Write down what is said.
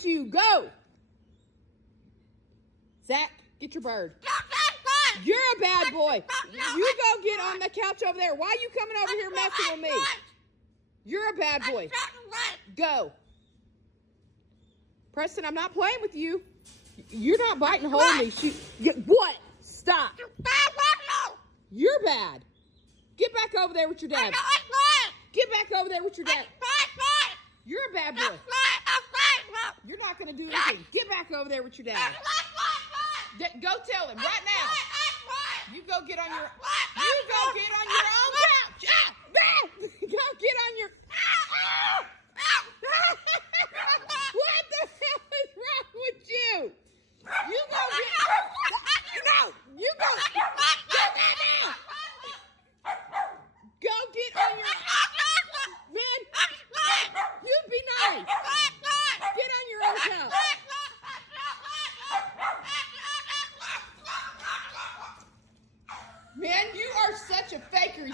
with you. Go. Zach, get your bird. You're a bad boy. You go get on the couch over there. Why are you coming over here messing with me? You're a bad boy. Go. Preston, I'm not playing with you. You're not biting a hole in me. What? Stop. You're bad. Get back over there with your dad. Get back over there with your dad. You're a bad boy. You're not going to do anything. Get back over there with your dad. Go tell him right now. You go get on your own couch. Go get on your... What the hell is wrong with you? You go get... No! You go... Go get on your... Man, you be nice. Get on your own couch. Man, you are such a faker.